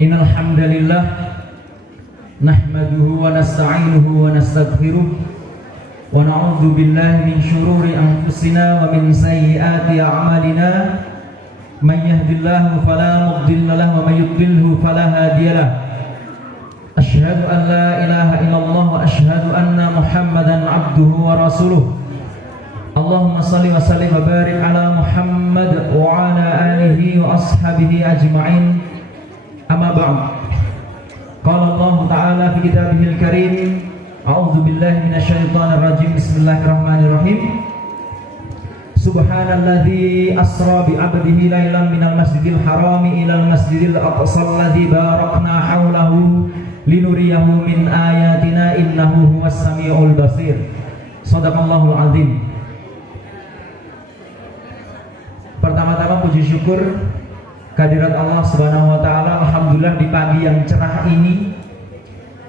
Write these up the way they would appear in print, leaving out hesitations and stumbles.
Innal hamdalillah nahmaduhu wa nasta'inuhu wa nastaghfiruh wa na'udzu billahi min shururi anfusina wa min sayyiati a'malina may yahdihillahu fala mudilla lahu wa may yudlilhu fala hadiyalah. Asyhadu an la ilaha illallah wa asyhadu anna Muhammadan abduhu wa rasuluh. Allahumma salli wa sallim wa barik ala Muhammad wa ala alihi wa ashabihi ajma'in. Amma ba'd. Qala Allah Ta'ala fi kitabihil karim, a'udzu billahi minasyaitonir rajim. Bismillahirrahmanirrahim. Subhanalladzi asra bi 'abdihi lailan minal masjidil harami ilal masjidil aqsa alladzi barakna haulahu linuriyahu min ayatina innahu huwas samiul basir. Shadaqallahul azim. Pertama-tama puji syukur kehadirat Allah Subhanahu wa taala. Alhamdulillah di pagi yang cerah ini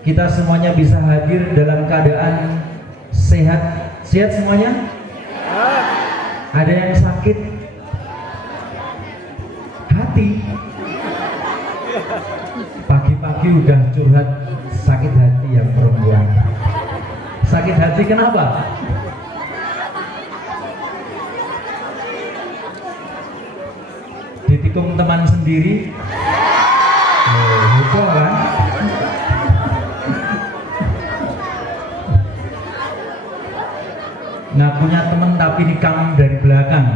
kita semuanya bisa hadir dalam keadaan sehat. Sehat semuanya? Ada yang sakit hati? Pagi-pagi udah curhat sakit hati yang perempuan. Sakit hati kenapa? Ditikung teman sendiri. Betul kan? Nggak punya teman tapi nikam dari belakang.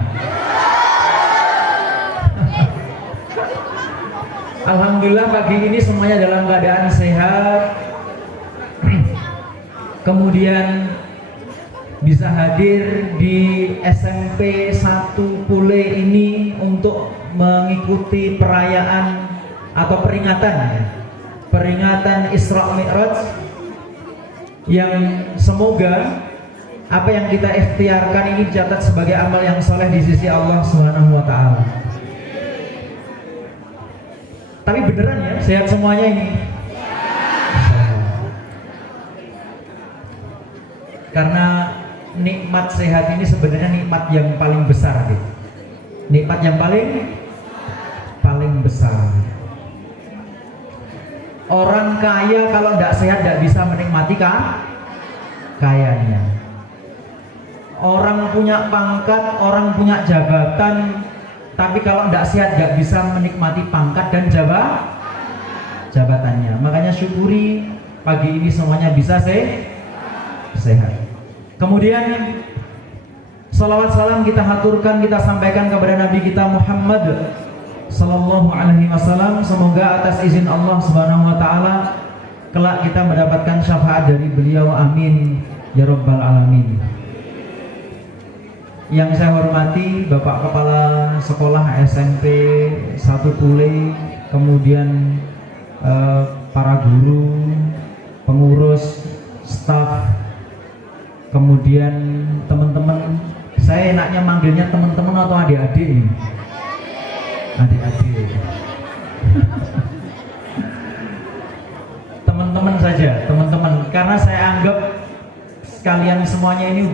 Alhamdulillah pagi ini semuanya dalam keadaan sehat. Kemudian bisa hadir di SMP 1 Pule ini untuk mengikuti perayaan atau peringatan Isra Mi'raj, yang semoga apa yang kita ikhtiarkan ini dicatat sebagai amal yang soleh di sisi Allah Subhanahu wa taala. Tapi beneran ya, sehat semuanya ini? Karena nikmat sehat ini sebenarnya nikmat yang paling besar, gitu. Nikmat yang paling besar. Orang kaya kalau tidak sehat tidak bisa menikmati kayanya. Orang punya pangkat, orang punya jabatan, tapi kalau tidak sehat tidak bisa menikmati pangkat dan jabatannya. Makanya syukuri pagi ini semuanya bisa sehat. Kemudian salawat salam kita haturkan, kita sampaikan kepada Nabi kita Muhammad sallallahu alaihi wasallam. Semoga atas izin Allah Subhanahu wa taala kelak kita mendapatkan syafaat dari beliau, amin ya rabbal alamin. Yang saya hormati Bapak Kepala Sekolah SMP 1 Pule, kemudian para guru, pengurus, staf, kemudian teman-teman. Saya enaknya manggilnya teman-teman atau adik-adik? Adik-adik. Teman-teman saja, teman-teman. Karena saya anggap kalian semuanya ini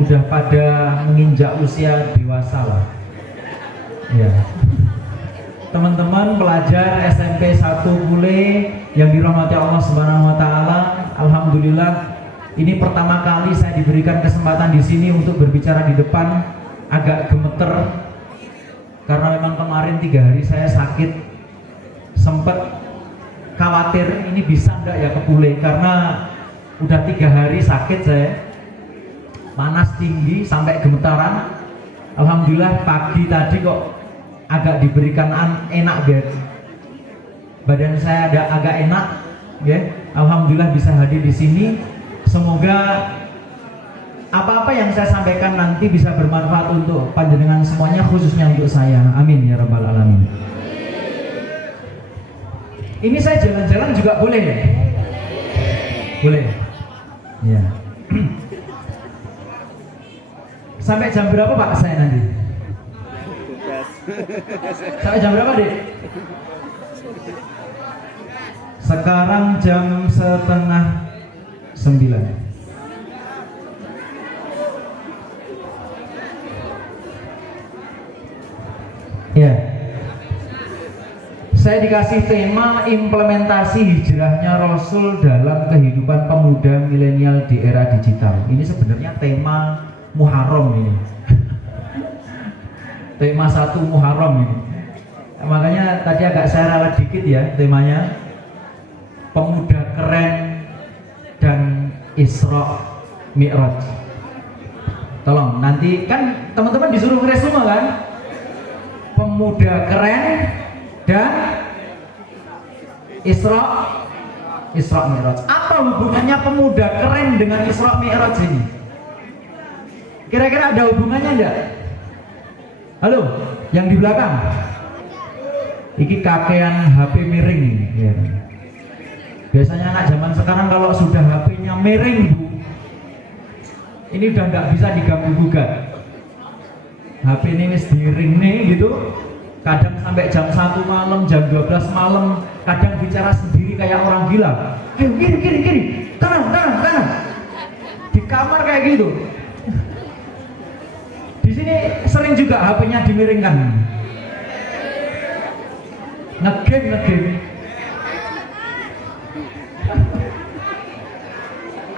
udah pada menginjak usia dewasa lah. Ya. Teman-teman pelajar SMP 1 Pule yang dirahmati Allah Subhanahu wa taala, alhamdulillah ini pertama kali saya diberikan kesempatan di sini untuk berbicara di depan. Agak gemeter karena memang kemarin 3 hari saya sakit, sempat khawatir ini bisa enggak ya ke Pule, karena udah 3 hari sakit saya, panas tinggi sampai gemetaran. Alhamdulillah pagi tadi kok agak diberikan enak, guys. Badan saya ada agak enak, ya. Alhamdulillah bisa hadir di sini. Semoga apa-apa yang saya sampaikan nanti bisa bermanfaat untuk panjenengan semuanya, khususnya untuk saya. Amin ya rabbal alamin. Ini saya jalan-jalan juga boleh ya? Boleh. Ya. Sampai jam berapa Pak saya nanti? Sampai jam berapa, Dek? Sekarang jam 8:30. Ya. Saya dikasih tema implementasi hijrahnya Rasul dalam kehidupan pemuda milenial di era digital. Ini sebenarnya tema Muharram ini. Tema 1 Muharram ini. Makanya tadi agak saya ralat dikit ya temanya. Pemuda keren dan Isra Mi'raj. Tolong nanti kan teman-teman disuruh ngeres semua kan? Pemuda keren dan Isra Mi'raj. Apa hubungannya pemuda keren dengan Isra Mi'raj ini? Kira-kira ada hubungannya enggak? Halo, yang di belakang. Iki kakean HP miring ya. Biasanya anak zaman sekarang kalau sudah HP-nya miring, Bu, ini udah nggak bisa diganggu gugat. HP ini miring nih gitu. Kadang sampai jam 1 malam, jam 12 malam, kadang bicara sendiri kayak orang gila. Ayo kiri, kanan. Di kamar kayak gitu. Di sini sering juga HP-nya dimiringkan. Ngegame.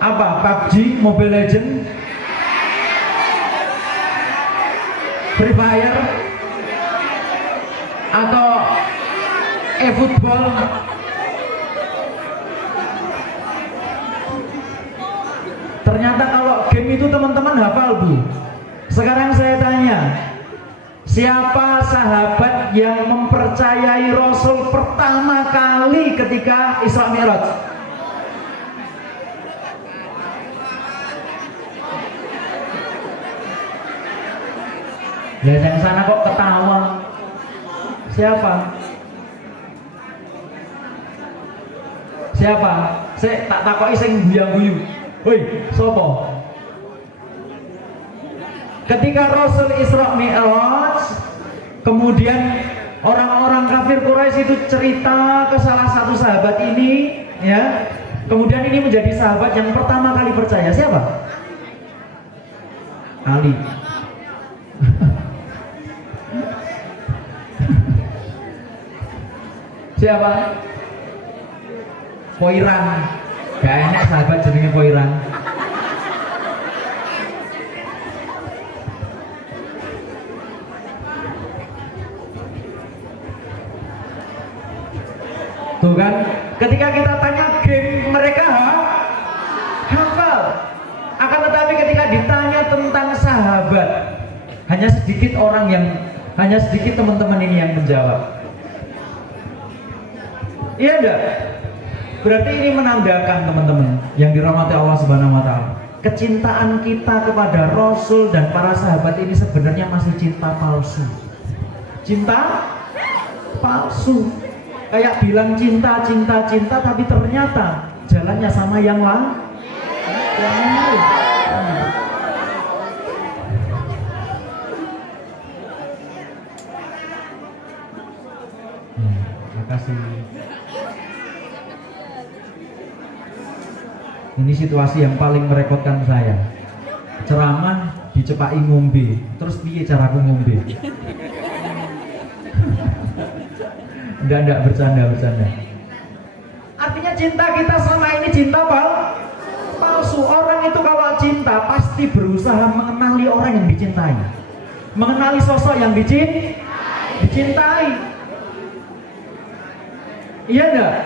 Apa? PUBG, Mobile Legend, Free Fire, atau e-football? Ternyata kalau game itu teman-teman hafal, Bu. Sekarang saya tanya, siapa sahabat yang mempercayai Rasul pertama kali ketika Isra Mi'raj? Ya yang sana kok ketawa. Siapa? Saya tak takoki sing guyu-guyu. Woi, sopo? Ketika Rasul Isra Mi'raj, kemudian orang-orang kafir Quraisy itu cerita ke salah satu sahabat ini, ya. Kemudian ini menjadi sahabat yang pertama kali percaya. Siapa? Ali. Siapa? Poiran. Gak enak sahabat jenenge Poiran. Tuh kan, ketika kita tanya game mereka hafal. Akan tetapi ketika ditanya tentang sahabat, hanya sedikit teman-teman ini yang menjawab. Iya enggak? Berarti ini menandakan teman-teman yang dirahmati Allah Subhanahu wa taala, kecintaan kita kepada Rasul dan para sahabat ini sebenarnya masih cinta palsu. Cinta palsu. Kayak bilang cinta tapi ternyata jalannya sama yang lain. Terima kasih. Ini situasi yang paling merepotkan saya. Ceramah dicepaki ngombe, terus piye caraku ngombe? Enggak bercanda. Artinya cinta kita sama ini cinta palsu. Orang itu kalau cinta pasti berusaha mengenali orang yang dicintai, mengenali sosok yang dicintai. Iya enggak?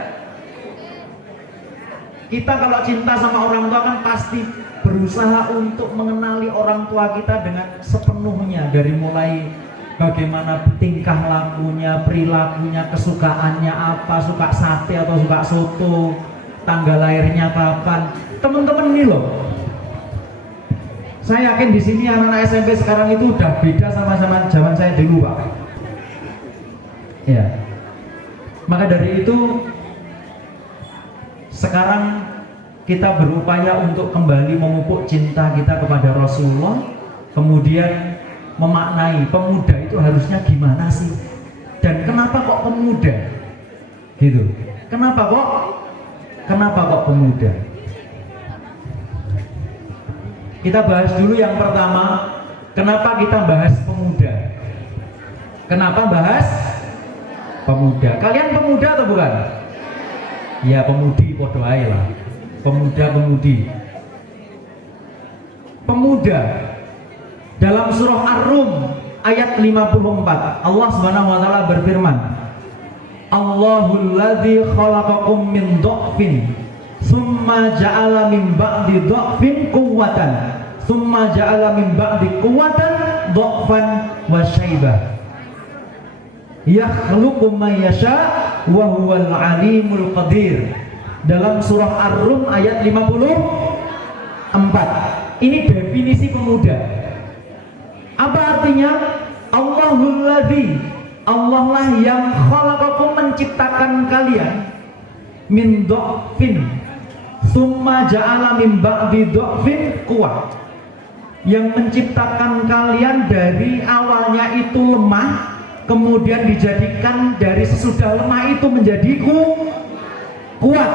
Kita kalau cinta sama orang tua kan pasti berusaha untuk mengenali orang tua kita dengan sepenuhnya, dari mulai bagaimana tingkah lakunya, perilakunya, kesukaannya apa, suka sate atau suka soto, tanggal lahirnya kapan. Teman-teman ini loh, saya yakin di sini anak-anak SMP sekarang itu udah beda sama zaman saya dulu, Pak. Ya. Maka dari itu sekarang kita berupaya untuk kembali memupuk cinta kita kepada Rasulullah, kemudian memaknai pemuda itu harusnya gimana sih, dan kenapa kok pemuda gitu, kenapa kok pemuda. Kita bahas dulu yang pertama, kenapa kita bahas pemuda, kenapa bahas Pemuda. Kalian pemuda atau bukan? Ya pemudi, podo ae lah. Pemuda, pemudi. Pemuda. Dalam surah Ar-Rum ayat 54, Allah Subhanahu wa taala berfirman, Allahul ladzi khalaqakum min dha'fin summa ja'ala min ba'di dha'fin quwwatan summa ja'ala min ba'di quwwatan dha'fan wa syaibah yakhluqu may yasha wa huwal alimul qadir. Dalam surah Ar-Rum ayat 54. Ini definisi pemuda. Apa artinya? Allahul ladzi, Allah lah yang khalaqakum, menciptakan kalian, min dha'fin summa ja'ala min ba'di dha'fin quwwah, yang menciptakan kalian dari awalnya itu lemah, kemudian dijadikan dari sesudah lemah itu menjadi kuat,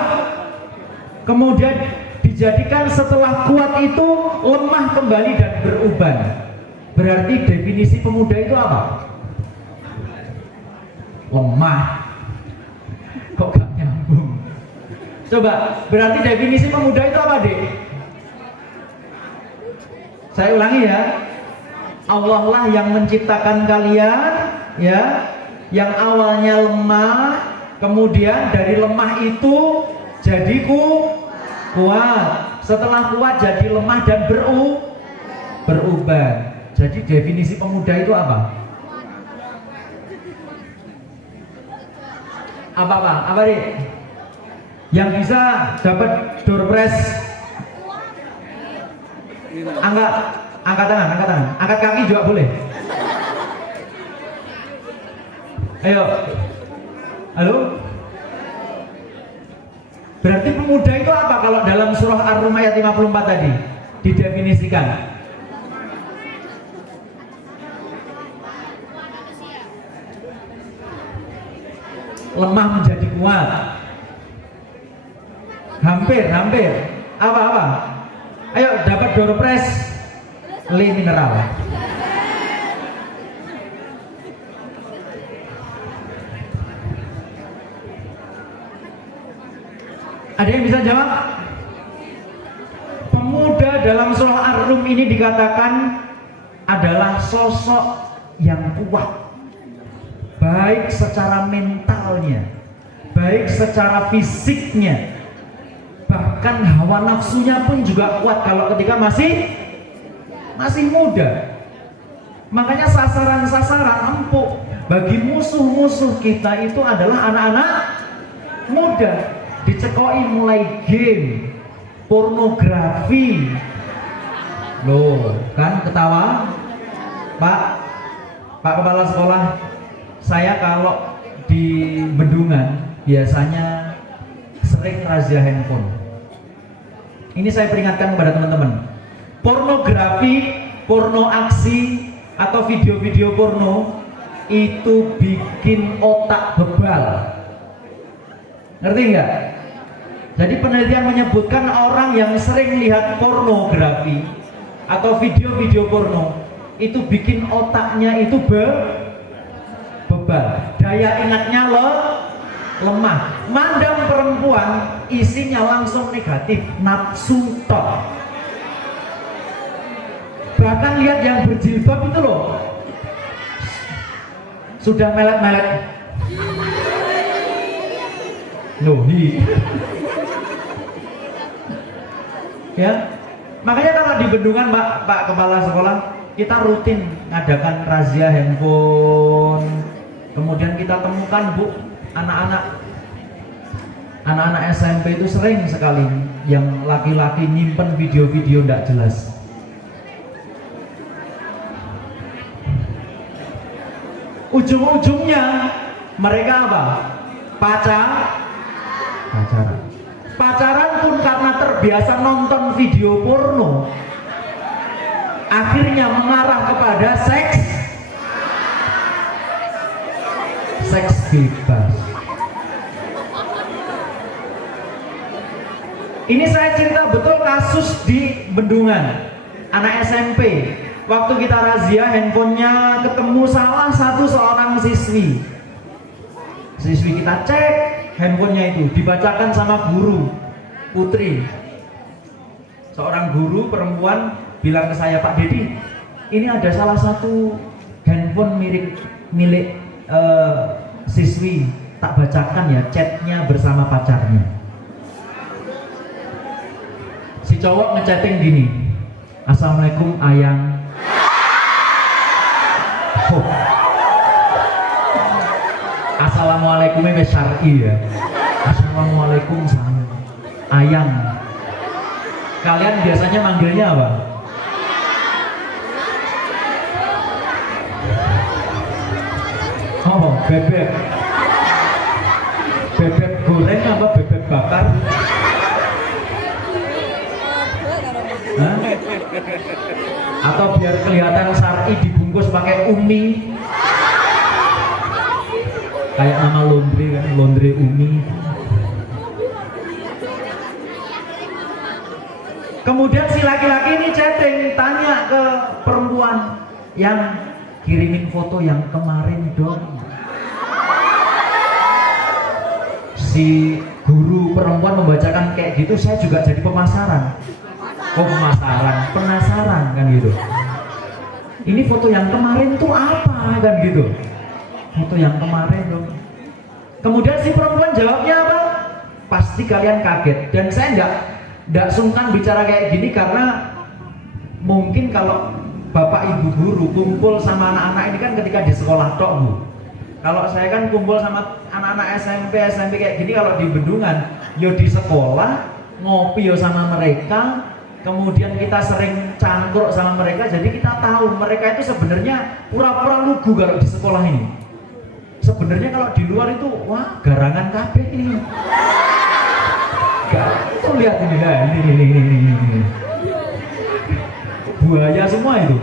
kemudian dijadikan setelah kuat itu lemah kembali dan beruban. Berarti definisi pemuda itu apa? Lemah. Kok gak nyambung? Coba, berarti definisi pemuda itu apa, Dek? Saya ulangi ya. Allah lah yang menciptakan kalian, ya, yang awalnya lemah, kemudian dari lemah itu jadi kuat, setelah kuat jadi lemah dan beruban. Jadi definisi pemuda itu apa? Apa Dik? Yang bisa dapat door prize, angkat tangan, angkat kaki juga boleh. Ayo, halo. Berarti pemuda itu apa kalau dalam surah Ar-Rum ayat 54 tadi didefinisikan? Lemah menjadi kuat. Hampir. Apa? Ayo dapat door prize Le Mineral. Ada yang bisa jawab? Pemuda dalam surah Ar-Rum ini dikatakan adalah sosok yang kuat, baik secara mentalnya, baik secara fisiknya, bahkan hawa nafsunya pun juga kuat kalau ketika masih muda. Makanya sasaran empuk bagi musuh-musuh kita itu adalah anak-anak muda. Dicekoi mulai game, pornografi. Loh, kan ketawa? Pak Kepala Sekolah, saya kalau di bendungan biasanya sering razia handphone. Ini saya peringatkan kepada teman-teman. Pornografi, porno aksi, atau video-video porno itu bikin otak bebal. Ngerti nggak? Jadi penelitian menyebutkan orang yang sering lihat pornografi atau video-video porno itu bikin otaknya itu bebal, daya ingatnya lemah. Mandang perempuan isinya langsung negatif, nafsu tok. Bahkan lihat yang berjilbab itu loh, sudah melet-melet. Lohi. Ya, makanya kalau di bendungan Pak Kepala Sekolah, kita rutin ngadakan razia handphone. Kemudian kita temukan anak-anak SMP itu sering sekali yang laki-laki nyimpen video-video tidak jelas. Ujung-ujungnya mereka apa? Pacaran pun karena terbiasa nonton video porno, akhirnya mengarah kepada seks bebas. Ini saya cerita betul kasus di Bendungan, anak SMP. Waktu kita razia handphonenya ketemu salah satu seorang siswi. Siswi kita cek handphonenya itu, dibacakan sama guru putri. Seorang guru perempuan bilang ke saya, Pak Dedi, ini ada salah satu handphone milik siswi, tak bacakan ya chatnya bersama pacarnya. Si cowok ngechatting gini, Assalamualaikum ayang. Oh. Assalamualaikumnya syar'i ya. Assalamualaikum sayang. Ayang. Kalian biasanya manggilnya apa? Oh, bebek. Bebek goreng apa bebek bakar? Hah? Atau biar kelihatan syar'i dibungkus pakai umi? Kayak nama laundry kan, laundry umi. Kemudian si laki-laki ini chatting, tanya ke perempuan yang kirimin foto yang kemarin dong. Si guru perempuan membacakan kayak gitu, saya juga jadi pemasaran. Oh penasaran kan gitu. Ini foto yang kemarin tuh apa kan gitu. Foto yang kemarin dong. Kemudian si perempuan jawabnya apa? Pasti kalian kaget. Dan saya enggak sungkan bicara kayak gini karena mungkin kalau bapak ibu guru kumpul sama anak-anak ini kan ketika di sekolah tok Bu. Kalau saya kan kumpul sama anak-anak SMP kayak gini kalau di Bendungan, yo di sekolah ngopi yo sama mereka, kemudian kita sering cangkruk sama mereka, jadi kita tahu mereka itu sebenarnya pura-pura lugu kalau di sekolah ini. Sebenarnya kalau di luar itu wah garangan kabeh ini. Tuh lihat ini ya, ini. Buaya semua itu.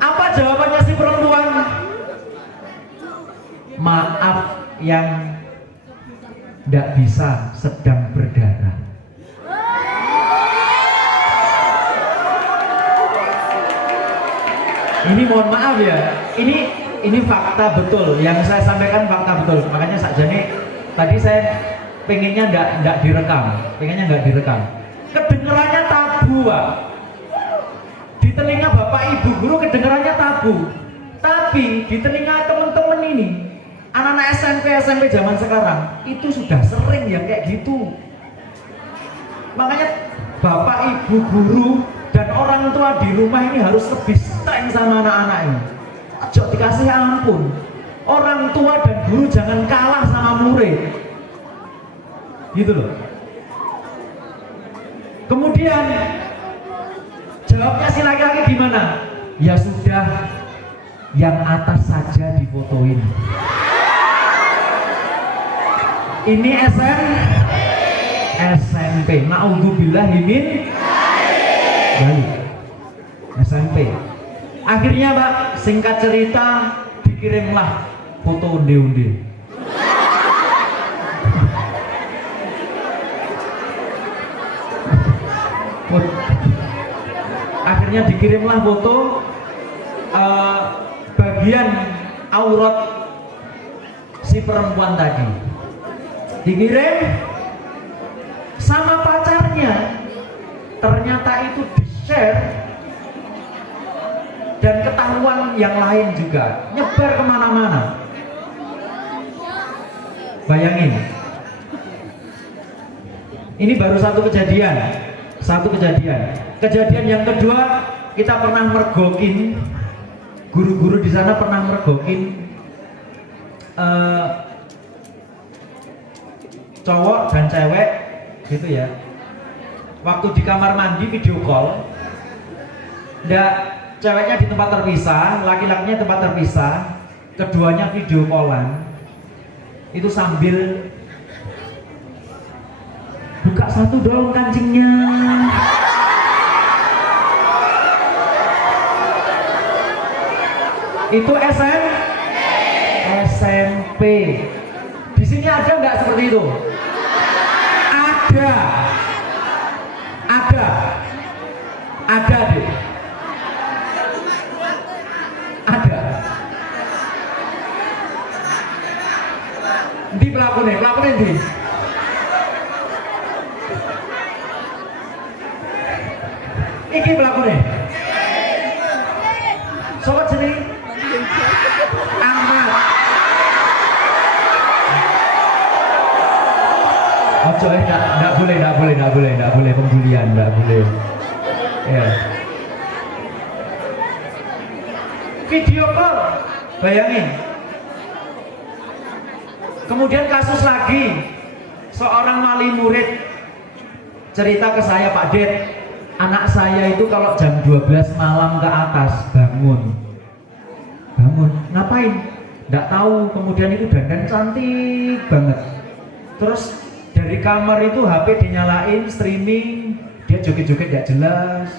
Apa jawabannya si perempuan? Maaf yang tidak bisa, sedang berdarah. Ini mohon maaf ya, ini fakta betul yang saya sampaikan, fakta betul. Makanya sakjane tadi saya pengennya enggak direkam. Kedengerannya tabu, Pak. Di telinga Bapak Ibu guru kedengerannya tabu. Tapi di telinga teman-teman ini, anak-anak SMP zaman sekarang itu sudah sering yang kayak gitu. Makanya Bapak Ibu guru dan orang tua di rumah ini harus lebih strength sama anak-anak ini. Ojo dikasih ampun. Orang tua dan guru jangan kalah sama murid. Gitu loh. Kemudian jawabnya si laki-laki gimana? Ya sudah, yang atas saja difotoin. Ini SMP. Naudzubillahi min dzalik. SMP. Akhirnya Pak, singkat cerita dikirimlah foto undi-undi. Akhirnya dikirimlah foto bagian aurat si perempuan tadi. Dikirim sama pacarnya. Ternyata itu di-share dan ketahuan yang lain juga, nyebar kemana-mana. Bayangin, ini baru satu kejadian. Kejadian yang kedua, kita pernah mergokin, guru-guru di sana pernah mergokin cowok dan cewek gitu ya. Waktu di kamar mandi video call, ceweknya di tempat terpisah, laki-lakinya tempat terpisah, keduanya video callan. Itu sambil buka satu dong kancingnya. Itu SMP. Di sini ada nggak seperti itu? Ada deh. Ada. pelakune ndi? Iki pelakune. Sopo jeneng? Ahmad. Ojo enggak boleh pembulian, enggak boleh. Ya. Video call, bayangin. Kemudian kasus lagi, seorang wali murid cerita ke saya, Pak Det, anak saya itu kalau jam 12 malam ke atas bangun, ngapain? Nggak tahu. Kemudian itu dandan cantik banget. Terus dari kamar itu HP dinyalain, streaming, dia joget-joget gak jelas,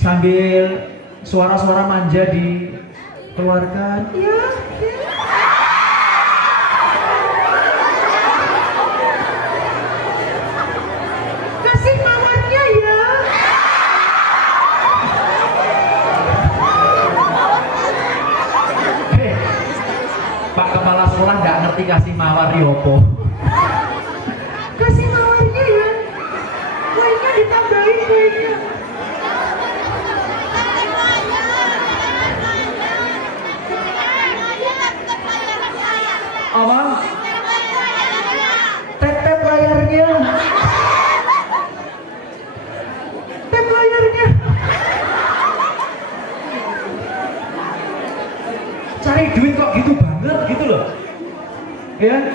sambil suara-suara manja dikeluarkan. Iya. Kasih mawarnya ya. Pak Kepala Sekolah nggak ngerti kasih mawar yopo. Kasih mawarnya ya. Kuenya ditambahin kuenya. Apa? Tetep layarnya. Tetep layarnya. Cari duit kok gitu banget gitu loh. Ya.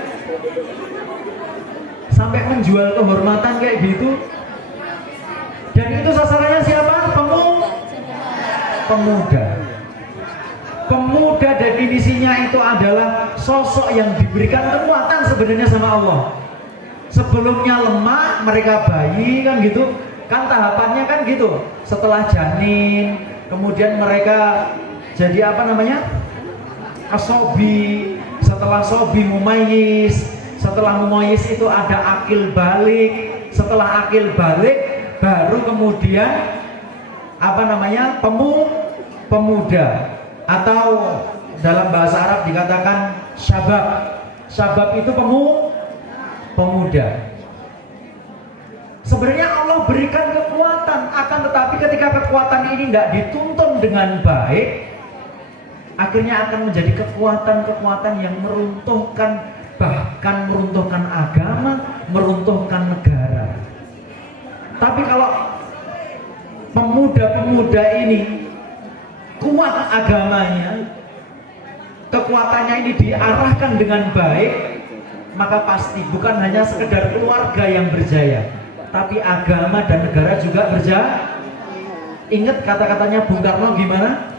Sampai menjual kehormatan kayak gitu. Dan itu sasarannya siapa? Pemuda. Pemuda definisinya itu adalah sosok yang diberikan kekuatan sebenarnya sama Allah. Sebelumnya lemah, mereka bayi kan gitu. Kan tahapannya kan gitu. Setelah janin, kemudian mereka jadi apa namanya? Asobi. Setelah sobi mumayyiz. Setelah mumayyiz itu ada akil balik. Setelah akil balik, baru kemudian apa namanya? Pemuda. Atau dalam bahasa Arab dikatakan syabab. Syabab itu pemuda. Sebenarnya Allah berikan kekuatan, akan tetapi ketika kekuatan ini tidak dituntun dengan baik, akhirnya akan menjadi kekuatan-kekuatan yang meruntuhkan, bahkan meruntuhkan agama, meruntuhkan negara. Tapi kalau pemuda-pemuda ini kuat agamanya, kekuatannya ini diarahkan dengan baik, maka pasti bukan hanya sekedar keluarga yang berjaya, tapi agama dan negara juga berjaya. Ingat kata-katanya Bung Karno gimana?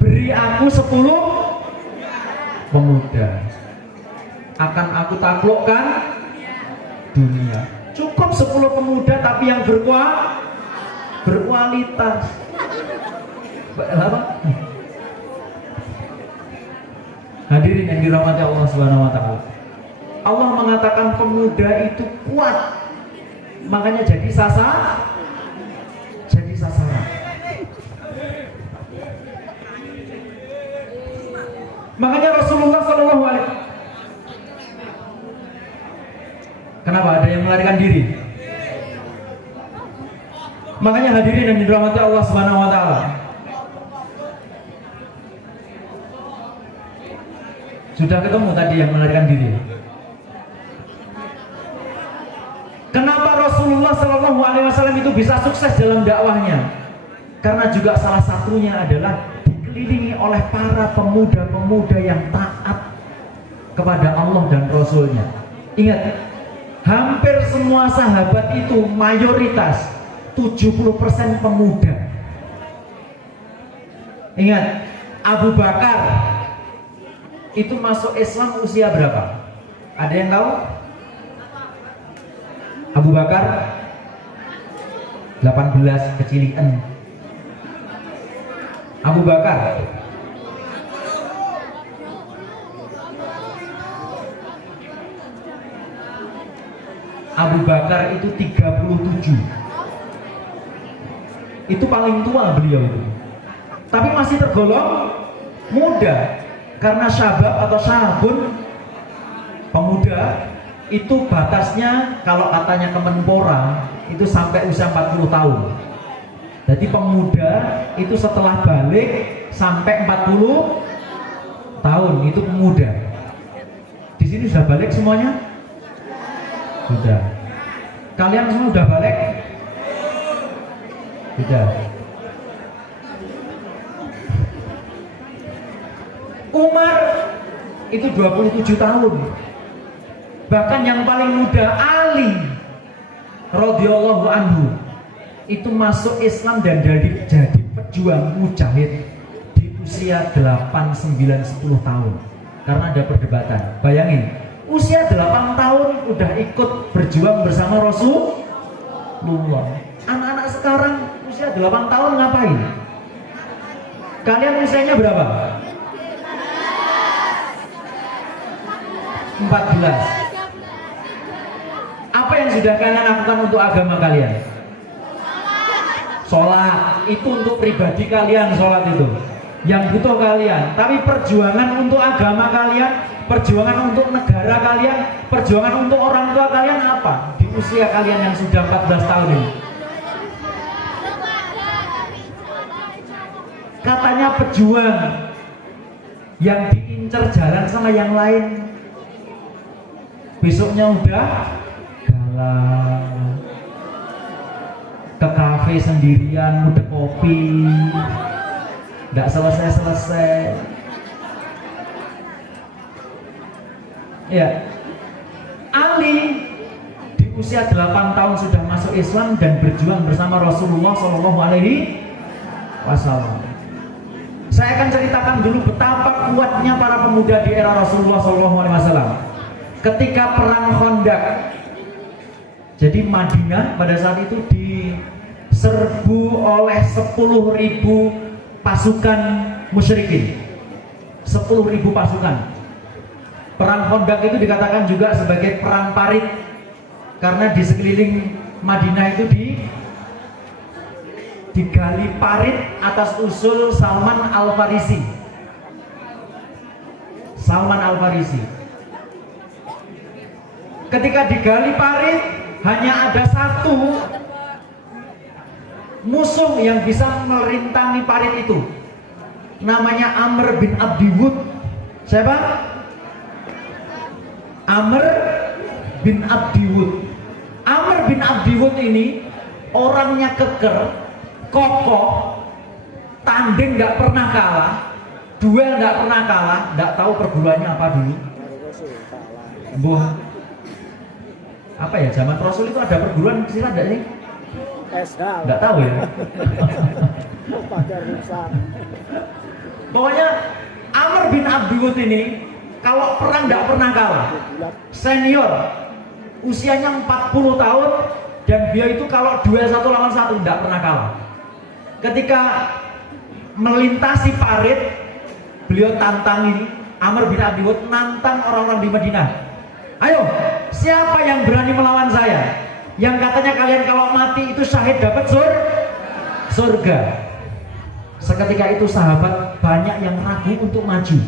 Beri aku 10 pemuda, akan aku taklukkan dunia. Cukup 10 pemuda tapi yang berkualitas. Apa? Hadirin yang dirahmati Allah Subhanahu wa taala. Allah mengatakan pemuda itu kuat. Makanya jadi sasaran. Makanya Rasulullah sallallahu alaihi. Kenapa ada yang melarikan diri? Makanya hadirin yang dirahmati Allah Subhanahu wa taala. Sudah ketemu tadi yang melarikan diri. Kenapa Rasulullah Shallallahu Alaihi Wasallam itu bisa sukses dalam dakwahnya? Karena juga salah satunya adalah dikelilingi oleh para pemuda-pemuda yang taat kepada Allah dan Rasulnya. Ingat, hampir semua sahabat itu mayoritas 70% pemuda. Ingat, Abu Bakar itu masuk Islam usia berapa? Ada yang tahu? Abu Bakar 18 kecilian. Abu Bakar itu 37. Itu paling tua beliau itu. Tapi masih tergolong muda. Karena syabab atau syabun Pemuda itu batasnya kalau katanya Kemenpora itu sampai usia 40 tahun. Jadi pemuda itu setelah balik sampai 40 tahun itu pemuda. Di sini sudah balik semuanya? Sudah. Kalian semua sudah balik? Sudah. Umar itu 27 tahun. Bahkan yang paling muda Ali radhiyallahu anhu itu masuk Islam dan jadi pejuang mujahid di usia 8, 9, 10 tahun. Karena ada perdebatan. Bayangin, usia 8 tahun udah ikut berjuang bersama Rasulullah. Anak-anak sekarang usia 8 tahun ngapain? Kalian usianya berapa? 14. Apa yang sudah kalian lakukan untuk agama kalian? Sholat. Itu untuk pribadi kalian, sholat itu yang butuh kalian. Tapi perjuangan untuk agama kalian, perjuangan untuk negara kalian, perjuangan untuk orang tua kalian apa? Di usia kalian yang sudah 14 tahun ini. Katanya pejuang yang diincar jalan sama yang lain, besoknya udah galau, ke kafe sendirian, udah kopi, nggak selesai-selesai. Ya, Ali di usia 8 tahun sudah masuk Islam dan berjuang bersama Rasulullah Shallallahu Alaihi Wasallam. Saya akan ceritakan dulu betapa kuatnya para pemuda di era Rasulullah Shallallahu Alaihi Wasallam ketika perang Khandaq. Jadi Madinah pada saat itu diserbu oleh 10.000 pasukan musyrikin. 10.000 pasukan. Perang Khandaq itu dikatakan juga sebagai perang parit karena di sekeliling Madinah itu digali parit atas usul Salman Al-Farisi. Salman Al-Farisi. Ketika digali parit, hanya ada satu musuh yang bisa merintangi parit itu. Namanya Amr bin Abdi Wud. Siapa? Amr bin Abdi Wud. Amr bin Abdi Wud ini orangnya keker, kokoh, tanding nggak pernah kalah, duel nggak pernah kalah. Nggak tahu perguruannya apa dulu. Buah. Apa ya, zaman Rasul itu ada perguruan silat enggak sih? Enggak tahu ya. Pokoknya Amr bin Abdi Wud ini kalau perang enggak pernah kalah. Senior, usianya 40 tahun dan dia itu kalau duel 1 lawan 1 enggak pernah kalah. Ketika melintasi parit, beliau tantang ini, Amr bin Abdi Wud nantang orang-orang di Madinah. Ayo, siapa yang berani melawan saya? Yang katanya kalian kalau mati itu syahid dapat surga. Seketika itu sahabat banyak yang ragu untuk maju.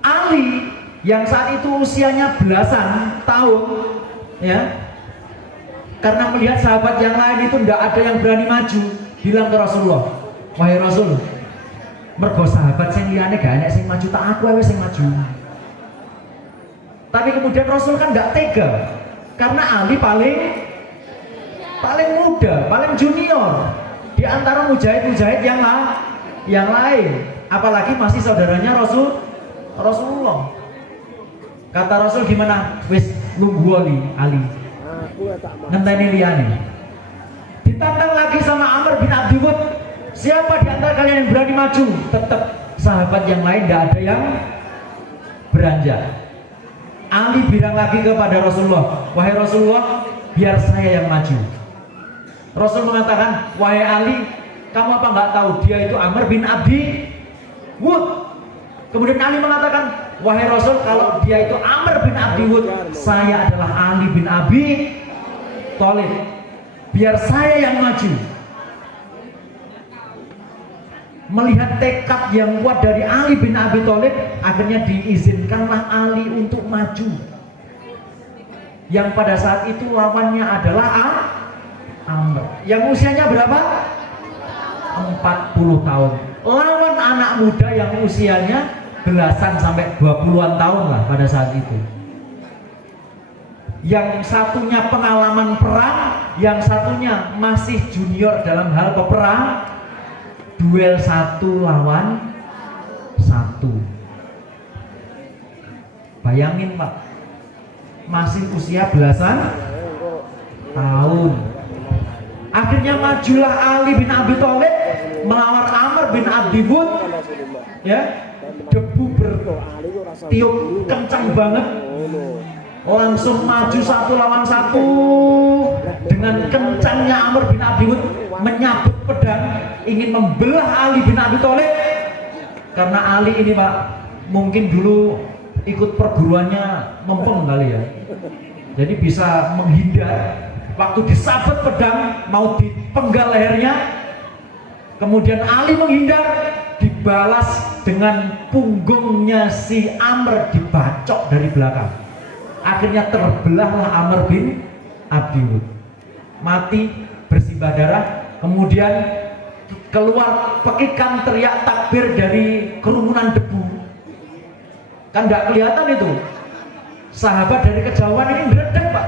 Ali yang saat itu usianya belasan tahun, ya, karena melihat sahabat yang lain itu tidak ada yang berani maju, bilang ke Rasulullah, wahai Rasul, mergo sahabat sing liyane gak enek sing maju, tak aku ae sing maju. Tapi kemudian Rasul kan nggak tega, karena Ali paling muda, paling junior di antara mujahid-mujahid yang lain, apalagi masih saudaranya Rasulullah. Kata Rasul gimana? Wis nunggu Ali. Ngenteni liyane. Ditantang lagi sama Amr bin Abdi Wud. Siapa di antara kalian yang berani maju? Tetap sahabat yang lain nggak ada yang beranjak. Ali bilang lagi kepada Rasulullah, wahai Rasulullah, biar saya yang maju. Rasul mengatakan, wahai Ali, kamu apa nggak tahu dia itu Amr bin Abdi Wud. Kemudian Ali mengatakan, wahai Rasul, kalau dia itu Amr bin Abdi Wud, saya adalah Ali bin Abi Thalib. Biar saya yang maju. melihat tekad yang kuat dari Ali bin Abi Thalib, akhirnya diizinkanlah Ali untuk maju. Yang pada saat itu lawannya adalah Amr, yang usianya berapa? 40 tahun. Lawan anak muda yang usianya belasan sampai 20-an tahun lah pada saat itu. Yang satunya pengalaman perang, yang satunya masih junior dalam hal peperang. Duel 1 lawan 1. Bayangin Pak, masih usia belasan tahun. Akhirnya majulah Ali bin Abi Thalib melawan Amr bin Abdi Wud. Ya, debu bertiup kencang banget. Langsung maju 1 lawan 1. Dengan kencangnya Amr bin Abdi Wud menyabut pedang ingin membelah Ali bin Abi Thalib. Karena Ali ini Pak, mungkin dulu ikut perguruannya mempeng kali ya, jadi bisa menghindar. Waktu disabet pedang mau dipenggal lehernya, kemudian Ali menghindar, dibalas dengan punggungnya si Amr dibacok dari belakang. Akhirnya terbelahlah Amr bin Abdi Wud, mati bersimbah darah. Kemudian keluar pekikan teriak takbir dari kerumunan debu. Kan nggak kelihatan itu. Sahabat dari kejauhan ini meredek Pak.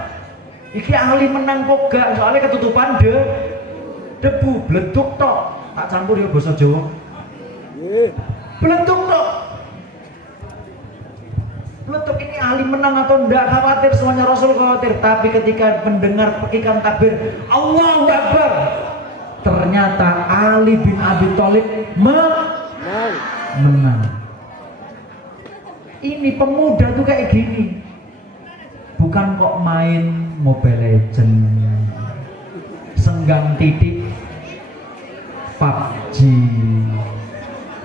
Iki Ali menang kok gak, soalnya ketutupan debu. Bleduk tok. Tak campur ya basa Jawa. Bleduk tok. Bleduk, ini Ali menang atau enggak khawatir, semuanya Rasul khawatir. Tapi ketika mendengar pekikan takbir Allahu Akbar, ternyata Ali bin Abi Thalib menang. Ini pemuda tuh kayak gini, bukan kok main Mobile Legend, senggang titik PUBG,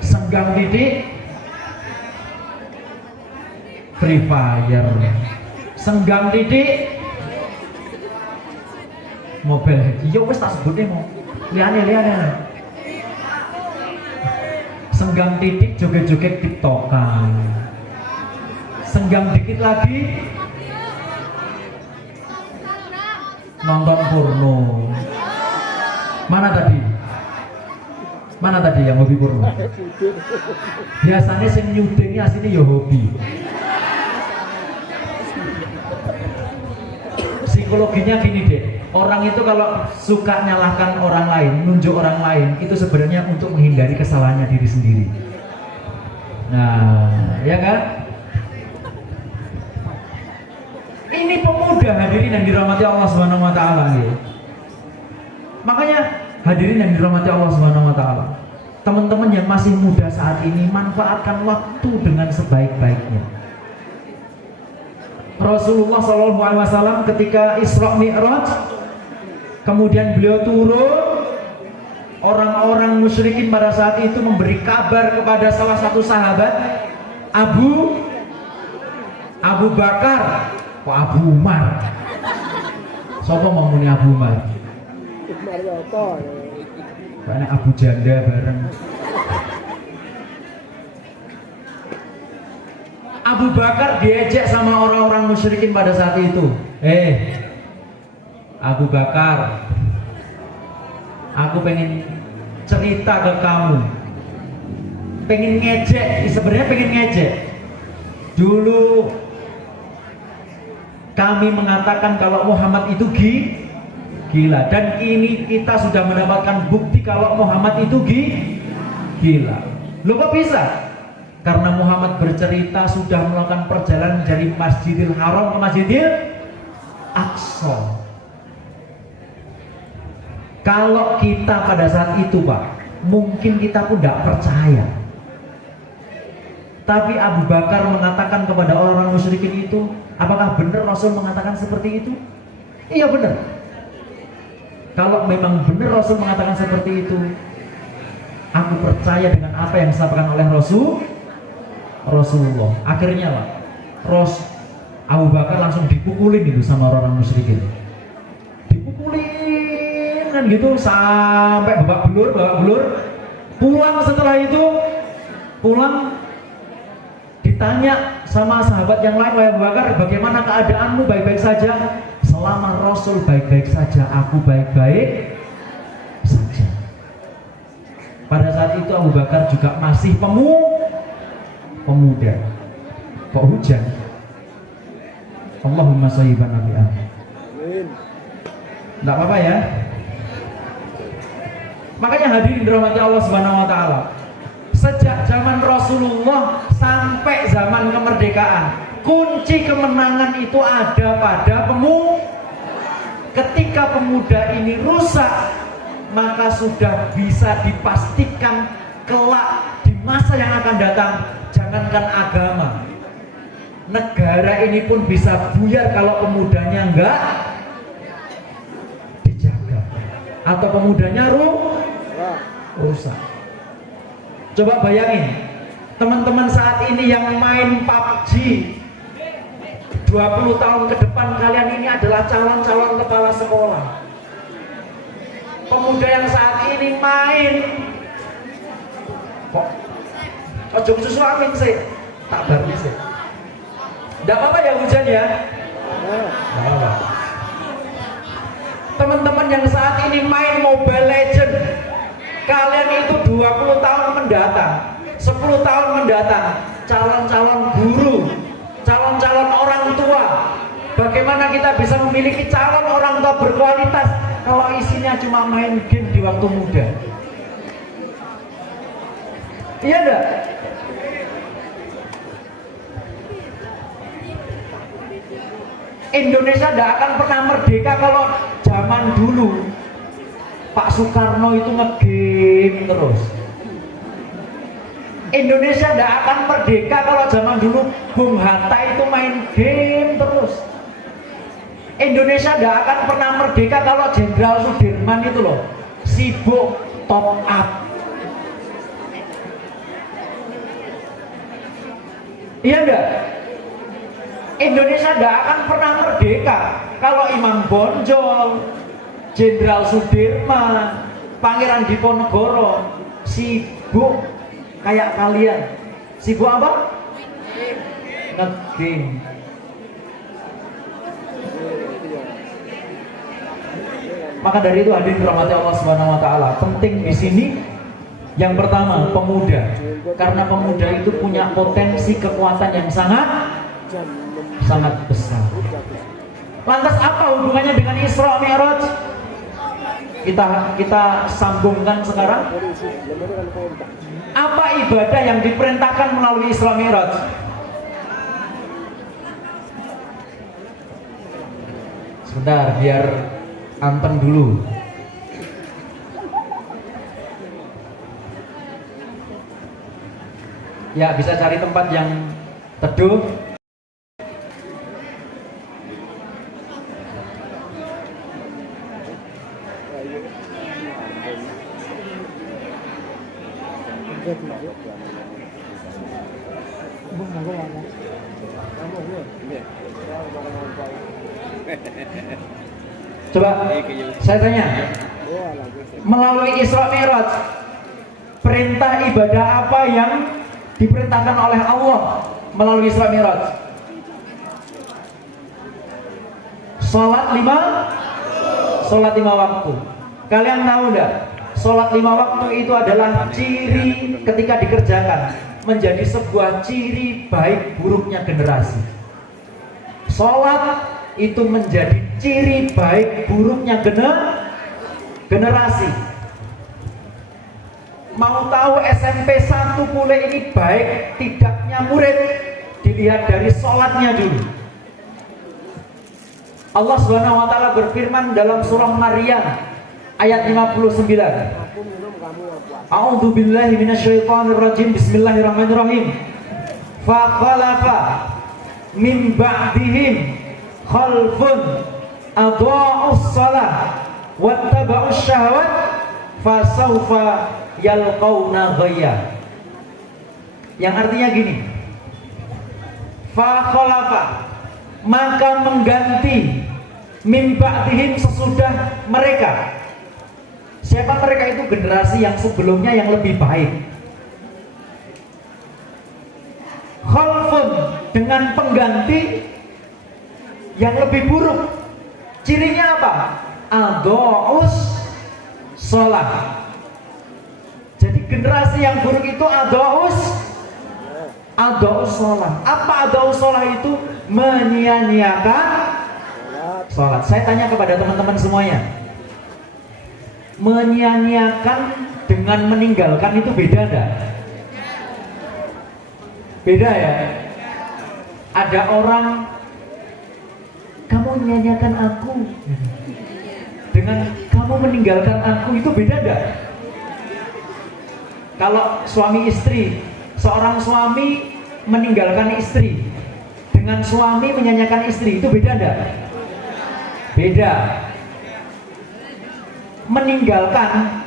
senggang titik Free Fire, senggang titik Mobile Legend. Yo wis tak sebutnya mau liane. Senggang titik joget-joget tiktokan, senggang dikit lagi nonton porno. Mana tadi yang hobi porno? Biasanya sing nyuding aslinya ya hobi. Psikologinya gini deh, orang itu kalau suka nyalahkan orang lain, nunjuk orang lain, itu sebenarnya untuk menghindari kesalahannya diri sendiri. Nah, ya kan? Ini pemuda hadirin yang dirahmati Allah Subhanahu wa taala nih. Makanya hadirin yang dirahmati Allah Subhanahu wa taala, teman-teman yang masih muda saat ini, manfaatkan waktu dengan sebaik-baiknya. Rasulullah SAW ketika Isra Mi'raj, kemudian beliau turun, orang-orang musyrikin pada saat itu memberi kabar kepada salah satu sahabat, Abu Bakar. Kok Abu Umar? Siapa mau muni Abu Umar? Karena Abu Janda bareng. Abu Bakar diejek sama orang-orang musyrikin pada saat itu. Abu Bakar, aku pengen cerita ke kamu, pengen ngejek, sebenarnya pengen ngejek. Dulu kami mengatakan kalau Muhammad itu gila, dan ini kita sudah mendapatkan bukti kalau Muhammad itu gila. Loh kok bisa? Karena Muhammad bercerita sudah melakukan perjalanan dari Masjidil Haram ke Masjidil Aqsa. Kalau kita pada saat itu Pak, mungkin kita pun tidak percaya. Tapi Abu Bakar mengatakan kepada orang musyrikin itu, apakah benar Rasul mengatakan seperti itu? Iya benar. Kalau memang benar Rasul mengatakan seperti itu, aku percaya dengan apa yang disampaikan oleh Rasulullah. Akhirnya Pak, Abu Bakar langsung dipukulin itu sama orang musyrikin. Dipukulin kan gitu sampai babak belur. Pulang setelah itu, pulang ditanya sama sahabat yang lain, wahai Abu Bakar, bagaimana keadaanmu, baik-baik saja? Selama Rasul baik-baik saja, aku baik-baik saja. Pada saat itu Abu Bakar juga masih pemuda. Kok hujan? Allahumma shayyiban nabi'an. Tidak apa-apa ya. Makanya hadirin dirahmati Allah Subhanahu wa taala. Sejak zaman Rasulullah sampai zaman kemerdekaan, kunci kemenangan itu ada pada ketika pemuda ini rusak, maka sudah bisa dipastikan kelak di masa yang akan datang, jangankan agama, negara ini pun bisa buyar kalau pemudanya enggak dijaga atau pemudanya rusak. Coba bayangin, teman-teman saat ini yang main PUBG 20 tahun ke depan, kalian ini adalah calon-calon kepala sekolah. Pemuda yang saat ini main kok ojo susu amin sih, tak barnya sih. Tidak apa-apa ya hujan ya. Tidak apa-apa. Teman-teman yang saat ini main Mobile Legend, kalian itu 20 tahun mendatang, 10 tahun mendatang, calon-calon guru, calon-calon orang tua. Bagaimana kita bisa memiliki calon orang tua berkualitas kalau isinya cuma main game di waktu muda? Iya enggak? Indonesia tidak akan pernah merdeka kalau zaman dulu Pak Soekarno itu nge-game terus. Indonesia tidak akan merdeka kalau zaman dulu Bung Hatta itu main game terus. Indonesia tidak akan pernah merdeka kalau Jenderal Sudirman itu loh sibuk top up. Iya enggak? Indonesia tidak akan pernah merdeka kalau Imam Bonjol, Jenderal Sudirman, Pangeran Diponegoro sibuk kayak kalian. Sibuk apa? Nge-game. Maka dari itu hadirin dirahmati Allah Subhanahu wa taala, penting di sini yang pertama pemuda. Karena pemuda itu punya potensi kekuatan yang sangat besar. Lantas apa hubungannya dengan Isra Mi'raj? Kita sambungkan sekarang. Apa ibadah yang diperintahkan melalui Isra Mi'raj? Sebentar, biar anteng dulu. Ya, bisa cari tempat yang teduh. Coba saya tanya, melalui Isra Mi'raj, perintah ibadah apa yang diperintahkan oleh Allah melalui Isra Mi'raj? Sholat 5 waktu. Kalian tahu enggak? Sholat 5 waktu itu adalah ciri ketika dikerjakan menjadi sebuah ciri baik buruknya generasi. Sholat itu menjadi ciri baik buruknya generasi. Mau tahu SMP 1 Pule ini baik tidaknya murid, dilihat dari sholatnya dulu. Allah Subhanahu wa taala berfirman dalam surah Maryam ayat 59. A'udzu billahi minasyaitonir rajim. Bismillahirrahmanirrahim. Fa khalafa min ba'dihim khalfun adha'us shalah wattaba'us syahawat fasawfa yalqauna ghayya. Yang artinya gini, fa khalafa, maka mengganti, min ba'dihim sesudah mereka. Siapa mereka itu? Generasi yang sebelumnya yang lebih baik. Khalfun, dengan pengganti yang lebih buruk. Cirinya apa? Adha'us sholat. Jadi generasi yang buruk itu adha'us sholat. Apa adha'us sholat itu? Menyia-nyiakan sholat. Saya tanya kepada teman-teman semuanya, menyia-nyiakan dengan meninggalkan itu beda enggak? Beda ya? Ada orang, kamu nyanyiakan aku dengan kamu meninggalkan aku, itu beda enggak? Kalau suami istri, seorang suami meninggalkan istri dengan suami menyanyiakan istri, itu beda enggak? Beda. Meninggalkan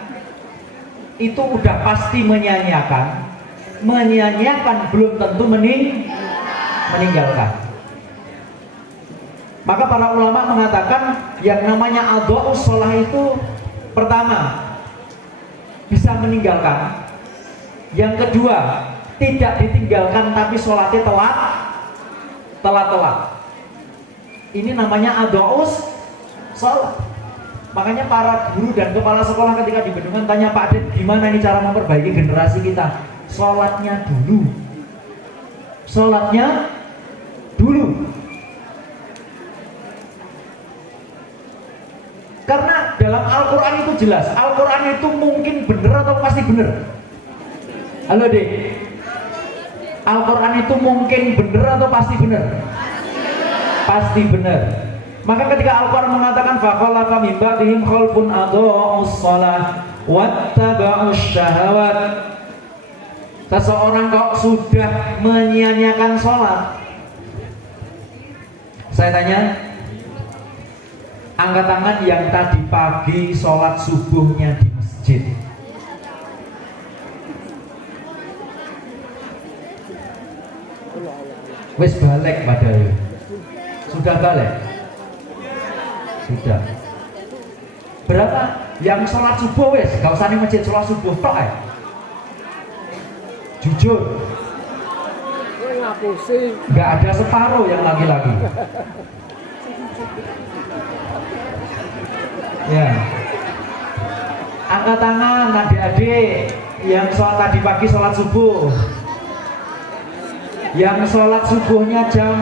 itu udah pasti menyanyiakan. Menyanyiakan belum tentu meninggalkan. Maka para ulama mengatakan yang namanya adha'us sholah itu pertama bisa meninggalkan, yang kedua tidak ditinggalkan tapi sholatnya telat. Ini namanya adha'us sholah. Makanya para guru dan kepala sekolah ketika di Bendungan tanya, Pak Den, gimana ini cara memperbaiki generasi kita? Sholatnya dulu. Sholatnya dulu. Karena dalam Al-Quran itu jelas, Al-Quran itu mungkin benar atau pasti benar? Halo Dek, Al-Quran itu mungkin benar atau pasti benar? Pasti benar. Maka ketika Al-Quran mengatakan fakhalafa min ba'dihim khalfun adha'us shalah wattaba'us syahawat, seseorang kok sudah menyia-nyiakan sholat, saya tanya, angkat tangan yang tadi pagi sholat subuhnya di masjid. Wes balik padahal. Sudah balik? Sudah. Berapa yang sholat subuh wes? Gak usah nih masjid, sholat subuh tok ya. Jujur. Gak ada separuh yang laki-laki. Ya. Angkat tangan adik-adik yang sholat tadi pagi sholat subuh. Yang sholat subuhnya jam,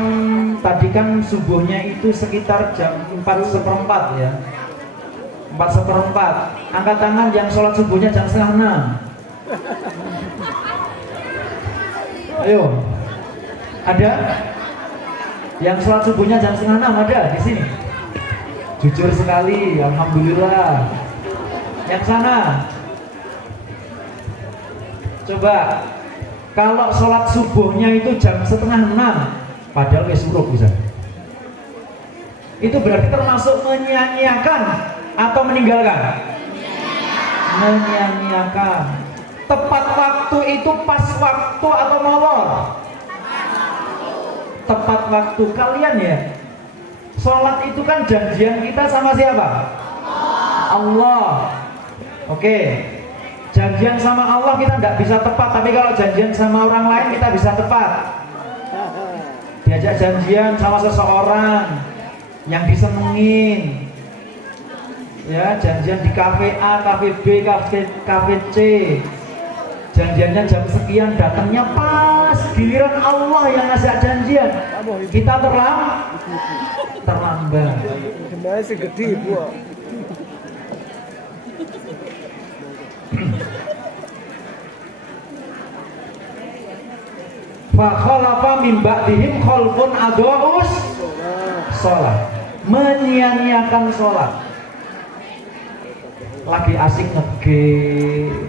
tadi kan subuhnya itu sekitar jam 4:15 ya, 4:15. Angkat tangan yang sholat subuhnya jam 5:30. Ayo, ada? Yang sholat subuhnya jam 5:30 ada di sini? Jujur sekali, alhamdulillah. Yang sana, coba. Kalau sholat subuhnya itu jam 5:30, padahal ke suruh bisa. Itu berarti termasuk menyia-nyiakan atau meninggalkan? Menyia-nyiakan. Tepat waktu itu pas waktu atau molor? Tepat waktu. Kalian ya, sholat itu kan janjian kita sama siapa? Allah. Oke. Janjian sama Allah kita tidak bisa tepat, tapi kalau janjian sama orang lain kita bisa tepat. Diajak janjian sama seseorang yang disenengin, ya, janjian di kafe A, kafe B, kafe C, janjiannya jam sekian, datangnya pas giliran Allah yang ngasih janjian, kita terlambat. Fa khalafa min ba'dihim khalfun adha'us sholat, menyia-nyiakan sholat. Lagi asik nge-game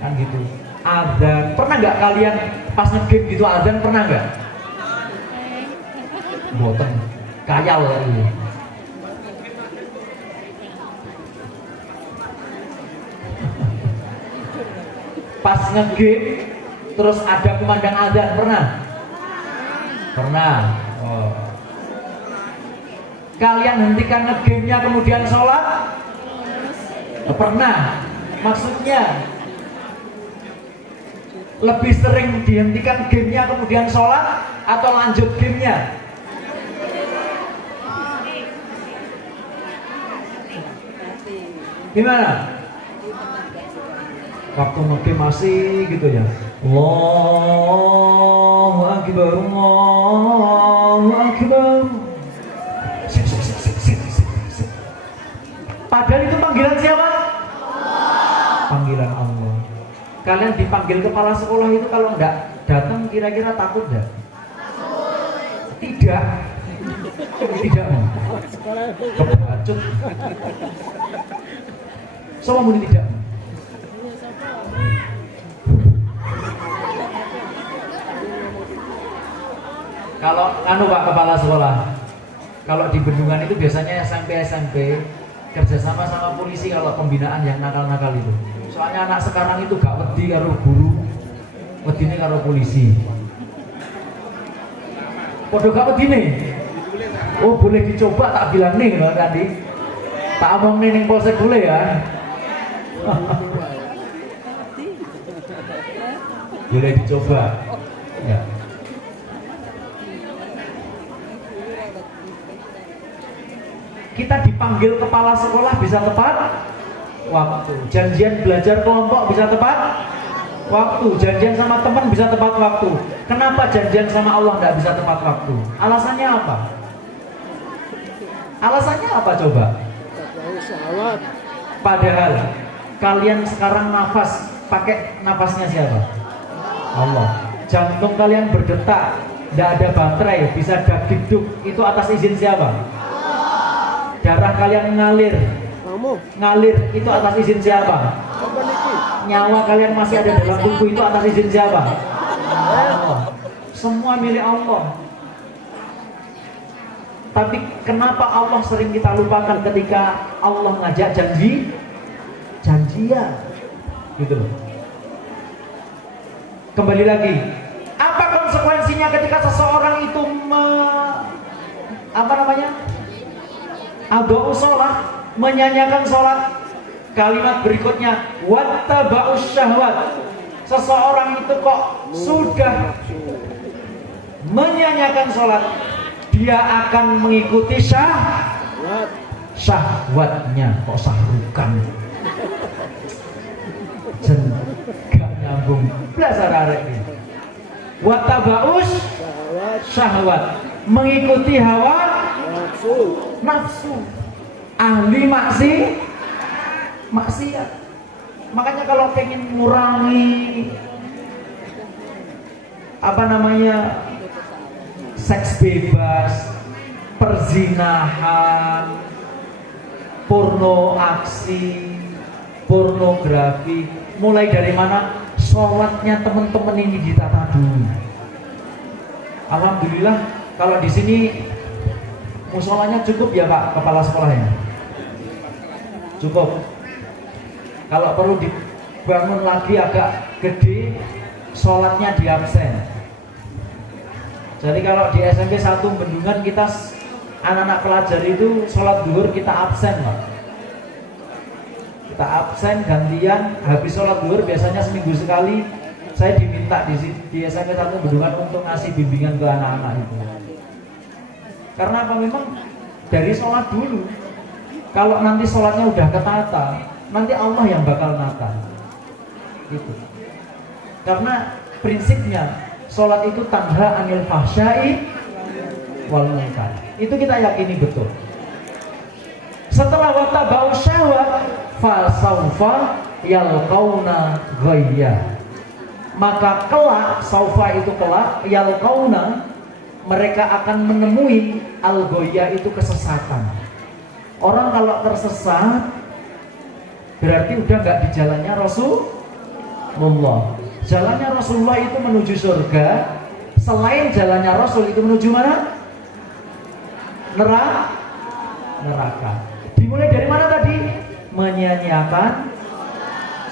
kan gitu, adzan. Pernah nggak kalian pas nge-game gitu adzan, pernah nggak? Boten, kayal ini. Pas nge-game terus ada kumandang adzan, pernah? Pernah. Oh. Kalian hentikan nge-game-nya kemudian sholat? Pernah. Maksudnya lebih sering dihentikan gamenya kemudian sholat atau lanjut gamenya? Gimana? Waktu ngegame masih gitu ya. Allahu Akbar, Allahu Akbar. Padahal itu panggilan siapa? Panggilan Allah. Kalian dipanggil kepala sekolah itu kalau enggak datang kira-kira takut enggak? Tidak. Tidak mau. Kebacut. Semua muni tidak. Kalau Pak kepala sekolah, kalau di bendungan itu biasanya SMP kerjasama sama polisi kalau pembinaan yang nakal-nakal itu. Soalnya anak sekarang itu gak wedi karo guru, wedine karo polisi. Podo gak wedine. Oh boleh dicoba tak bilang nih loh tadi. Tak omong ning polsek boleh ya. Boleh dicoba. Ya. Kita dipanggil kepala sekolah bisa tepat waktu. Janjian belajar kelompok bisa tepat waktu. Janjian sama teman bisa tepat waktu. Kenapa janjian sama Allah nggak bisa tepat waktu? Alasannya apa? Alasannya apa coba? Padahal kalian sekarang nafas, pakai nafasnya siapa? Allah. Jantung kalian berdetak, tidak ada baterai, bisa dagdikduk, itu atas izin siapa? Darah kalian ngalir, itu atas izin siapa? Nyawa kalian masih ada dalam tubuh, itu atas izin siapa? Allah. Semua milik Allah. Tapi kenapa Allah sering kita lupakan ketika Allah ngajak janjian gitu loh. Kembali lagi, apa konsekuensinya ketika seseorang itu adau sholat, menyanyikan sholat? Kalimat berikutnya, wattaba'us syahwat. Seseorang itu kok sudah menyanyikan sholat, dia akan mengikuti syahwatnya. Kok sahrukan? Gak nyambung. Belajar arek ini. Wattaba'us syahwat, mengikuti hawa nafsu. Ahli maksiat. Makanya kalau pengen ngurangi seks bebas, perzinahan, porno aksi, pornografi, mulai dari mana? Sholatnya teman-teman ini ditata dulu. Alhamdulillah kalau di sini musolanya cukup ya Pak kepala sekolahnya. Cukup. Kalau perlu dibangun lagi agak gede, sholatnya di absen. Jadi kalau di SMP 1 Bendungan kita anak-anak pelajar itu sholat zuhur kita absen Pak. Kita absen gantian, habis sholat zuhur biasanya seminggu sekali saya diminta di SMP 1 Bendungan untuk ngasih bimbingan ke anak-anak itu. Karena apa? Memang dari sholat dulu. Kalau nanti sholatnya udah ketata, nanti Allah yang bakal nata. Gitu. Karena prinsipnya sholat itu tanha anil fahsyai wal munkar. Itu kita yakini betul. Setelah wattaba'u syahwat fasaufa yalqauna ghayya. Maka kelak, saufa itu kelak, yalqauna, mereka akan menemui al-ghayya, itu kesesatan. Orang kalau tersesat berarti udah nggak di jalannya Rasulullah. Jalannya Rasulullah itu menuju surga. Selain jalannya Rasul itu menuju mana? Neraka. Dimulai dari mana tadi? Menyanyiakan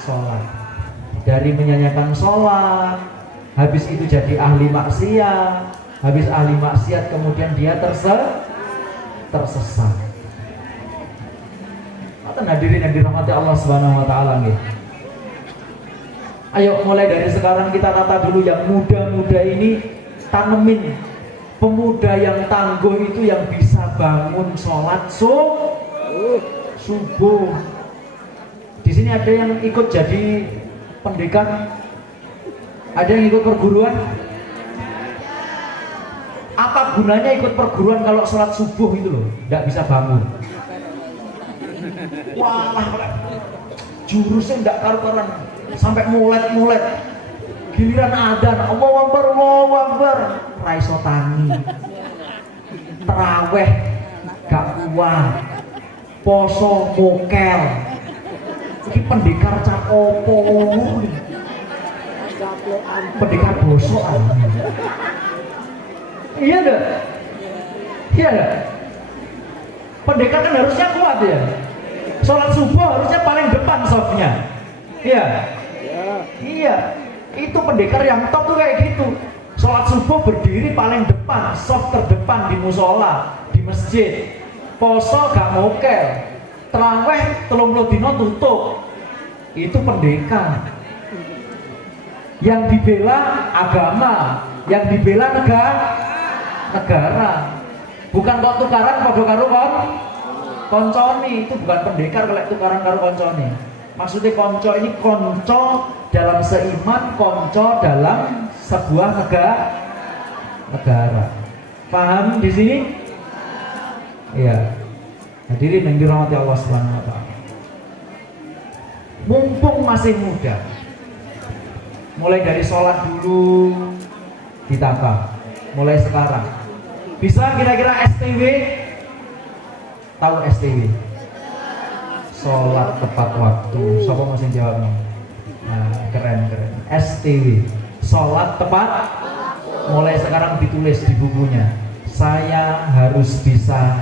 sholat. Dari menyanyiakan sholat, habis itu jadi ahli maksiat. Habis ahli maksiat kemudian dia tersesat. Ngoten hadirin yang dirahmati Allah Subhanahu wa taala nggih. Ayo mulai dari sekarang kita tata dulu yang muda-muda ini, tanemin pemuda yang tangguh itu yang bisa bangun sholat subuh. Di sini ada yang ikut jadi pendekar, ada yang ikut perguruan. Apa gunanya ikut perguruan kalau sholat subuh itu loh, nggak bisa bangun. Wah, jurusnya nggak karu-karuan, sampai mulet. Giliran adzan, Allahu Akbar, raiso tangi. Teraweh gak kuat, poso mokel. Ini pendekar cakopo, pendekar bosokan. Iya deh, pendekar kan harusnya kuat ya. Sholat subuh harusnya paling depan softnya. Iya, itu pendekar yang top tuh kayak gitu. Sholat subuh berdiri paling depan, soft terdepan di musola, di masjid. Poso gak mokel, terawih 30 dino tutup. Itu pendekar. Yang dibela agama, yang dibela negara. Bukan kok tukaran podo karo konconi, itu bukan pendekar kalau tukaran karo konconi. Maksudnya konco ini konco dalam seiman, konco dalam sebuah negara. Paham di sini? Iya. Hadirin yang dirahmati Allah Subhanahu wa taala. Mumpung masih muda, mulai dari sholat dulu ditata. Mulai sekarang. Bisa kira-kira STW? Tahu STW? Sholat tepat waktu. Siapa masih jawab? Nah, keren. STW, sholat tepat. Mulai sekarang ditulis di bukunya. Saya harus bisa